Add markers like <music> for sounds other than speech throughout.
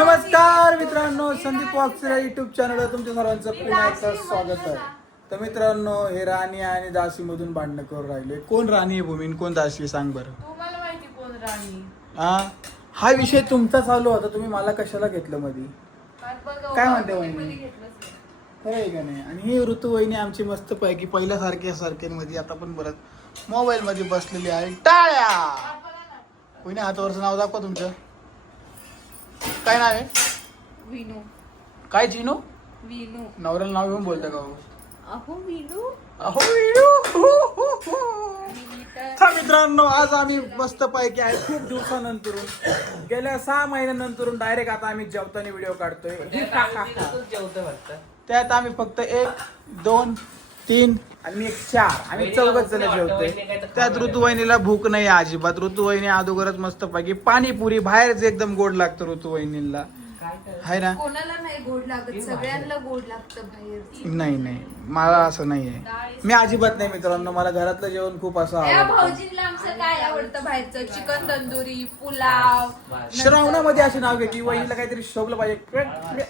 नमस्कार मित्रांनो संदीप वाक्सरा युट्यूब चॅनलवर तुमच्या सर्वांचं पुन्हा एकदा स्वागत आहे. तर मित्रांनो हे राणी आणि दासी मधून भांडणं करून राहिले. कोण राणी आहे भूमी आणि कोण दासी आहे? सांग बरं. तुम्हाला माहिती कोण राणी? हा हा विषय तुमचा चालू होता तुम्ही मला कशाला घेतलं मधी? काय म्हणते वहिनी? खरं आहे का नाही? आणि ही ऋतुवहिनी आमची मस्त पैकी पहिल्यासारख्या सारख्यांमध्ये आता पण परत मोबाईल मध्ये बसलेली आहे. टाळ्या! कोणी हातावरचं नाव दाखवा तुमचं. काय नाव आहे विनू काय जिनो विनू नवऱ्याला नाव घेऊन बोलता का हो? अहो विनू अहो विनू. हो, हो, हो. हा मित्रांनो आज आम्ही मस्त पैकी आहे खूप दिवसानंतरून गेल्या सहा महिन्यानंतरून डायरेक्ट आता आम्ही जेवताना व्हिडिओ काढतोय ही. त्यात आम्ही फक्त एक दोन तीन आणि मी एक चार आम्ही चौघच जण जेवतोय. त्यात ऋतुवाहिनीला भूक नाही अजिबात. ऋतुवाहिनी अगोदरच मस्त पैकी पाणीपुरी बाहेरच एकदम गोड लागतं ऋतुवाहिनीला. हाय ना? कोणाला नाही गोड लागत सगळ्यांना गोड लागतं बाहेरची नाही नाही. मला असं नाहीये मी अजिबात नाही मित्रांनो. मला घरातलं जेवण खूप असं या आवडतं. भाऊजींना आमचं काय आवडतं बाहेरचं? चिकन तंदुरी पुलाव श्रावणामध्ये अशी नाव घ्यायची वहिनीला काहीतरी शोभलं पाहिजे.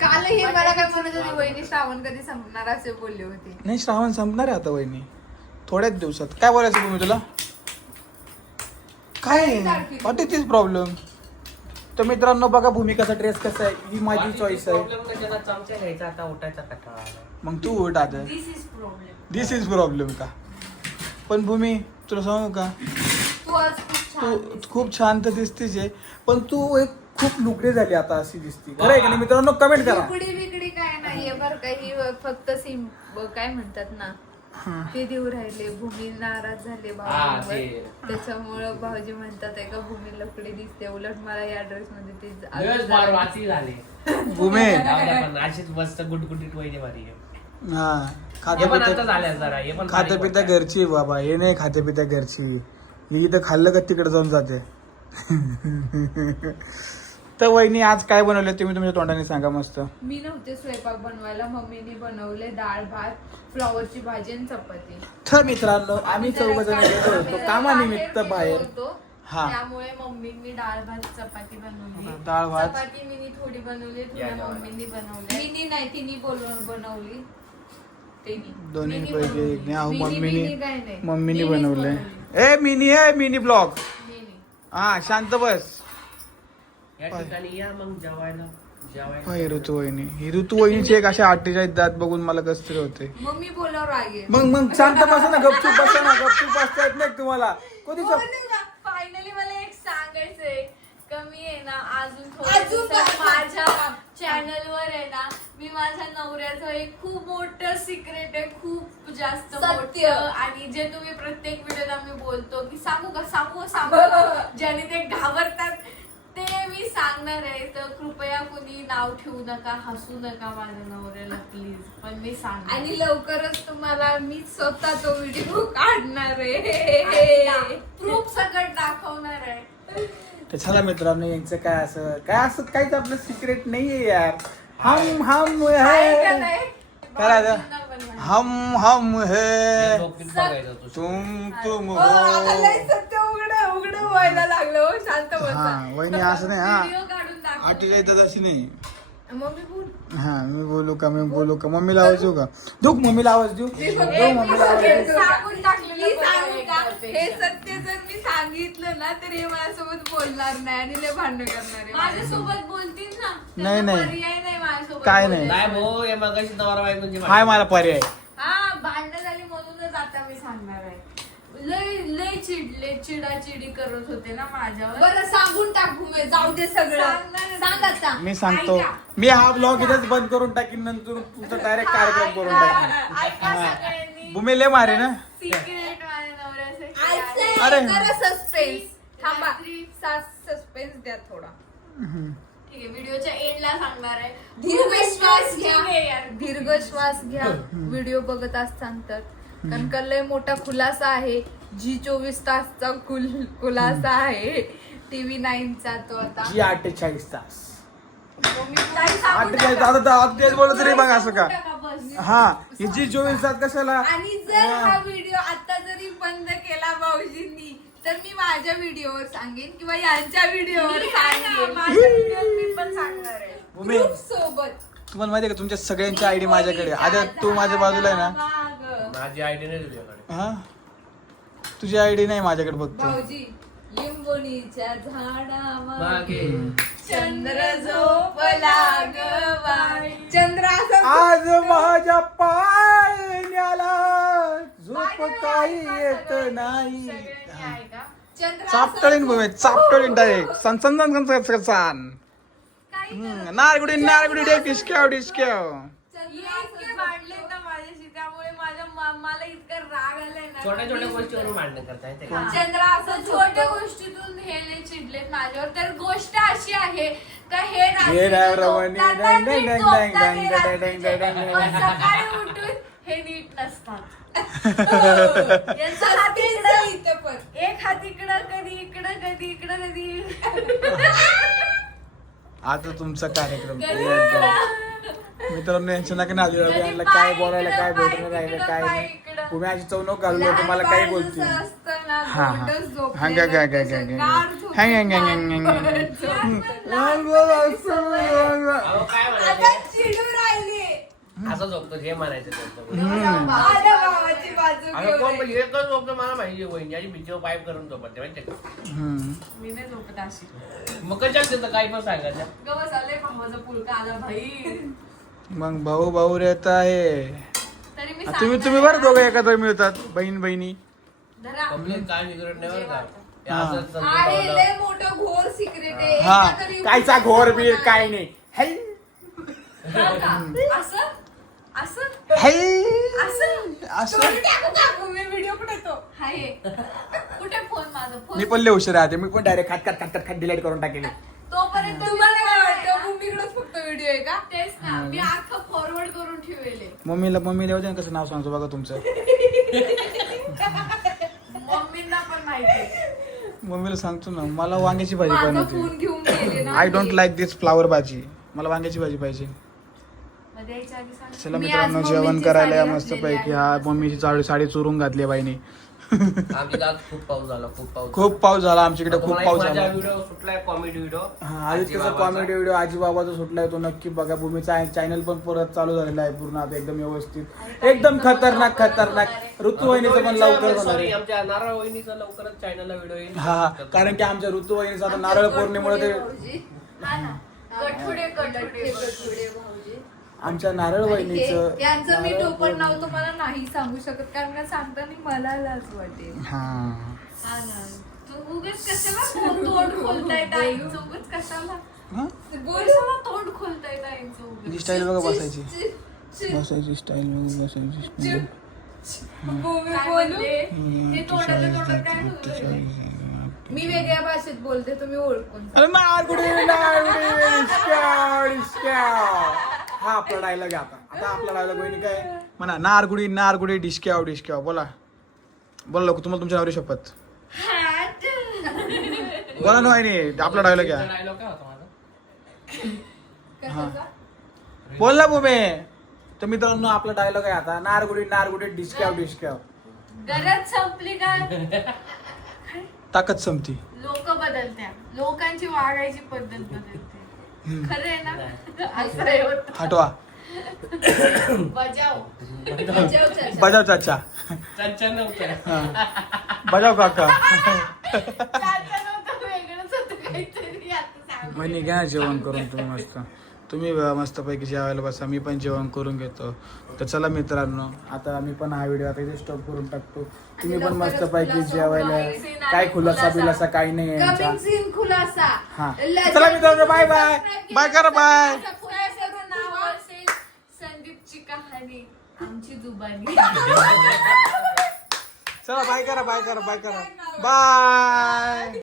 काल हे मला काय म्हणत होती वहिनी श्रावण कधी संपणार असे बोलले होते. नाही श्रावण संपणार आहे आता वहिनी. थोड्याच दिवसात. काय बोलायचं तुम्ही तुला? काय इज दिस प्रॉब्लेम तर मित्रांनो बघा भूमिकाचा ड्रेस कसा आहे. ही माझी चॉईस आहे. चमचा घ्यायचा आता उठायचा कटाळा आला. मग तू उठ आता. This is problem this is problem का? पण भूमी तुला सांगू का? तू आज खूप तू छान खूप छान तर दिसतेच आहे पण तू एक खूप लुकडी झाली आता अशी दिसते. खरं आहे का नाही मित्रांनो? कमेंट करा. बिकडी काय नाहीये बरं का. ही फक्त सिम काय म्हणतात ना हा. ते देऊ राहिले. भूमी नाराज झाले हा, भाऊजींवर ते. त्याच्यामुळं भाऊजी म्हणतात आहे का भूमी लकडी दिसते. उलट मला या ड्रेस मध्ये ते दिवस बार वाची झाले. भूमी. पण अशीच मस्त गुटगुटीत वहिनी भारी आहे. हा. हे पण आता पिता झाल्या जरा. हे पण बारीक घरची आहे बाबा. हे नाही खात्या पिता घरची. ही इथं खाल्लं का तिकडे जाऊन जाते. <laughs> तर वहिनी आज काय बनवलं तुम्ही तुमच्या तोंडाने सांगा मस्त मी नव्हते स्वयंपाक बनवायला मम्मीने बनवले डाळ भात फ्लॉवरची भाजी आणि चपाती तर मित्रांनो आम्ही चौघ जण गेलो होतो कामानिमित्त बाहेर. हा. त्यामुळे मम्मीनी डाळ भात चपाती बनवली डाळ भात. चपाती मिनी थोडी बनवली थोड्या. मम्मीनी बनवली मिनी नाही तिने बोलवून बनवली तिने. दोन्ही पैकी मम्मीनी. मम्मीनी बनवली. ए मिनी आहे मिनी ब्लॉग. हा शांत बस या ठिकाणी या मग जेवायला जेवायला. ही ऋतुवहिनी. ही ऋतुवहिनीची एक अशा अठ्ठेचाळीस दात बघून मला कस तरी होते. मम्मी बोलावर रागे. मग मग शांत बसा ना गपचूप बसा ना गपचूप बसता येत नाही का तुम्हाला. कधी फायनली मला एक सांगायचंय. कमी आहे ना अजून अजून थोडं काय? माझ्या चॅनल वर आहे ना मी माझ्या नवऱ्याचं एक खूप मोठं सिक्रेट आहे खूप जास्त सत्य. मोठं. आणि जे तुम्ही प्रत्येक व्हिडिओला मी बोलतो की सांगू का? सांगू सांगू. <laughs> ज्याने ते घाबरतात ते मी सांगणार आहे तर कृपया कोणी नाव ठेवू नका हसू नका माझ्या नवऱ्याला प्लीज पण मी सांग आणि लवकरच तुम्हाला मी स्वतः तो व्हिडिओ <laughs> काढणार आहे. प्रूफ सगळं दाखवणार आहे. तर चला मित्रांनो यांचं काय असं काय असं काहीच आपलं सिक्रेट नाहीये यार. हम हम है? काय. हम हम है. तुम तुम हो. व्हायला लागलं हो, शांत हा बसा. वहिनी असं नाही हा. व्हिडिओ काढून दाखव. अशी नाही. मम्मी बोल. हा मी बोलू का मी बोलू का? मम्मीला आवाज देऊ का? देऊ का मम्मीला आवाज देऊ देऊ मम्मीला आवाज देऊ सांगून टाकलेलं मी बरं सांगू आहे का त्यापेक्षा. हे सत्य जर मी सांगितलं ना तर हे माझ्यासोबत बोलणार नाही आणि लय भांडण करणार आहे. माझ्यासोबत बोलतील ना? नाही, त्यांना नाही. पर्याय नाही माझ्यासोबत काय नाही. भाऊ हे मगाशी नवरा बायकोची हाय मला पर्याय. हा भांडण झाली म्हणूनच आता मी सांगणार आहे. लय लय चिडले चिडाचिडी करत होते ना माझ्यावर. बरं सांगून टाकू मी. जाऊ दे सगळं. सांगणार सांग आता. मी सांगतो. ऐका. मी हा ब्लॉग इथेच बंद करून टाकीन नंतर तुमचा डायरेक्ट कार्यक्रम करून टाकीन. ऐका हा. सगळ्यांनी. भूमी लय मारे ना? सिक्रेट माझ्या नवऱ्यासाठी ऐकलंय, आहे. अरे. सस्पेन्स थांबा. सस्पेन्स द्या थोडा. ठीक आहे व्हिडिओच्या एंडला सांगणार आहे. दीर्घ श्वास घ्या. यार. दीर्घ श्वास घ्या व्हिडिओ बघत असताना तर कारण का लय मोठा खुलासा आहे. जी चोवीस तासचा खुल खुलासा आहे टीव्ही नाईनचा तो आता. जी अठ्ठेचाळीस तास. अठ्ठेचाळीस. आता बोलत बघ असं का? बस. हा ही जी चोवीस तास कशाला? आणि जर हा. व्हिडिओ आता जरी बंद केला भाऊजींनी तर मी माझ्या व्हिडिओवर सांगेन किंवा यांच्या व्हिडिओवर मी आहे ना, सांगेन माझ्या व्हिडिओत मी पण सांगणार आहे. Group सोबत. तुम्हाला माहिती आहे का तुमच्या सगळ्यांची आयडी माझ्याकडे आता तू माझ्या बाजूला आहे ना. माझी आयडी नाही तुझ्याकडे. हा? तुझी आयडी नाही माझ्याकडे फक्त भाऊजी लिंबोणीच्या झाडा मागे. चंद्र झोपला ग बाई. चंद्र असं आज माझ्या पाण्याला झोप काही येत नाही. चंद्र चापटळीन भूमी चापटळीन डायरेक्ट सन सन सन सन सन नारगुडी नारगुडी डे डिस्क्याव डिस्क्याव. चंद्र इतके असं भांडले ना माझ्याशी त्यामुळे माझ्या मा- मला इतका राग आलाय ना छोट्या छोट्या मी- गोष्टीवरून भांडण करता येते का? चंद्र असं छोट्या गोष्टीतून हे नाही चिडलेत माझ्यावर तर गोष्ट अशी आहे का हे रात्री हे राव रवणी, झोपतात डंग, ना, नीट डंग, झोपतात डंग, हे डंग, रात्रीचे. डंग, डंग, पण डंग. सकाळी उठून हे नीट नसतात <laughs> यांचा हात तेच इकडं एक हात इकडं कधी इकडं कधी इकडं कधी आता तुमचा कार्यक्रम. मित्रांनो यांच्या नका नादी यांना काय बोलायला काय भेटणं राहिलं काय नाही. तुम्ही अशी चौनक घालून तुम्हाला काय बोलतील. ना, हा, हा. गोंडस झोपलेलं, हा, गा, गा, गा, गा, तसं गा, गा. गाढ हा, गा, गा, गा, झोपलेलं गा, गा. अहो, काय आता म्हणायचं चिडू राहिले. असं झोपतो हे म्हणायचं एकच झोपतो मला माहिती आहे वहिनी. पाईप करून झोपते माहिती आहे का. मी नाही झोपत अशी. मग कशाला तिथं काही पण सांगायचं? गवस आले भावाचा पुलका आला भाई मग भाऊ भाऊ रेत आहे. तरी मी तुम्ही तुम्ही बरं दोघं एकत्र मिळतात बहीण बहिणी. काय बिघडत नाही बरं का? हे हा. असंच समजून अरे लावलं. लय मोठं घोर सिक्रेट आहे. हा. एकदा तरी कायचा घोर बीर काय नाही. है का? असं? असं? है असं? असं. Story टाकू टाकू मी व्हिडिओ कुठे तो हाय कुठे फोन माझा? फोन. मी पण लय हुशार राहते मी पण डायरेक्ट खाट खाट खाट खाट खाट डिलीट करून टाकेल. तोपर्यंत तुम्हाला काय काय वाटतं मम्मीकडेच फक्त व्हिडिओ आहे का? तेच ना. मी अख्खं फॉरवर्ड करून ठेवले मम्मीला मम्मीला येऊ द्या ना कसं नाव सांगतो बघा तुमचं. मम्मींना पण माहिती मम्मीला सांगतो ना मला वांग्याची भाजी माझा बनवते. फोन घेऊन गेले ना I don't like this flower bhaji. मला वांग्याची भाजी पाहिजे. आधी सांग. चला मी मित्रांनो जेवण मम्मीची करायला साडी मस्त घातलेली पैकी आहे. हा मम्मीची साडी साडी चोरून घातली आहे बाईने. आमच्या खूप पाऊस झाला खूप पाऊस खूप पाऊस झाला आमच्याकडे खूप पाऊस झाला. व्हिडिओ सुटलाय कॉमेडी व्हिडिओ हा आधी त्याचा कॉमेडी व्हिडिओ आजी बाबाचा सुटलाय तो नक्की बघा. भूमीचा चॅनल पण परत चालू झालेला आहे पूर्ण आता एकदम व्यवस्थित. एकदम खतरनाक खतरनाक. ऋतुवाहिनीचं पण लवकर आमच्या नारळ वहिनीचा लवकरच चॅनलला व्हिडिओ येईल. हा कारण की आमच्या ऋतुवाहिनीचा आता नारळ पौर्णिमेमुळे ते आमच्या नारळ वहिनीचं यांचं मी टोपण नाव तुम्हाला नाही सांगू शकत कारण का सांगताना मला लाज वाटेल. हा. हा ना. तू उगाच कशाला तोंड उगाच कशाला? हा? तोंड ही उगाच. स्टाईल बघा बसायची. ची- ची- बसायची स्टाईल बघा बसायची. स्टाईल बोलू- काय बोलू म्हणले? हे तोंडाच्या तोंडात काय ठेवलंय? मी वेगळ्या भाषेत बोलते तुम्ही ओळखून जा. हा आपला डायलॉग आहे आता. आता आपला डायलॉग बहिणी काय? म्हणा नारगुडी नारगुडी डिस्क्याव डिस्क्याव. बोला. बोला लोक तुम्हाला तुमच्या नावाची शपथ. बोला ना वहिनी आपला डायलॉग आहे डायलॉग काय होता माझा कशाचा? बोल ना बुमे तर मित्रांनो आपला डायलॉग आहे आता. नारगुडी नारगुडी डिस्क्याव डिस्क्याव. गरज संपली का? ताकद संपती. लोक बदलत्या. लोकांची वागायची पद्धत बदलते. खरं आहे ना? <laughs> असं आहे होतं. हटवा. बजाव. बजाव. चाचा. बजाव चाचा. नव्हत्या हा. बजाव काका. चालतं नव्हतं वेगळंच होतं काहीतरी आता सांगू. वहिनी घ्या जेवण करून तुम्ही मस्त. तुम्ही मस्त पैकी जेवायला बसा. मी पण जेवण करून घेतो. तर चला मित्रांनो आता मी पण हा व्हिडिओ आता इथे स्टॉप करून टाकतो. तुम्ही पण मस्त पैकी जेवायला काय खुलासा बिलासा काही नाही आहे यांचा कमिंग सीन खुलासा हा. चला मित्रांनो, बाय बाय. बाय करा, बाय. संदीपची कहाणी आमची जुबानी <laughs> चला बाय करा बाय करा बाय करा बाय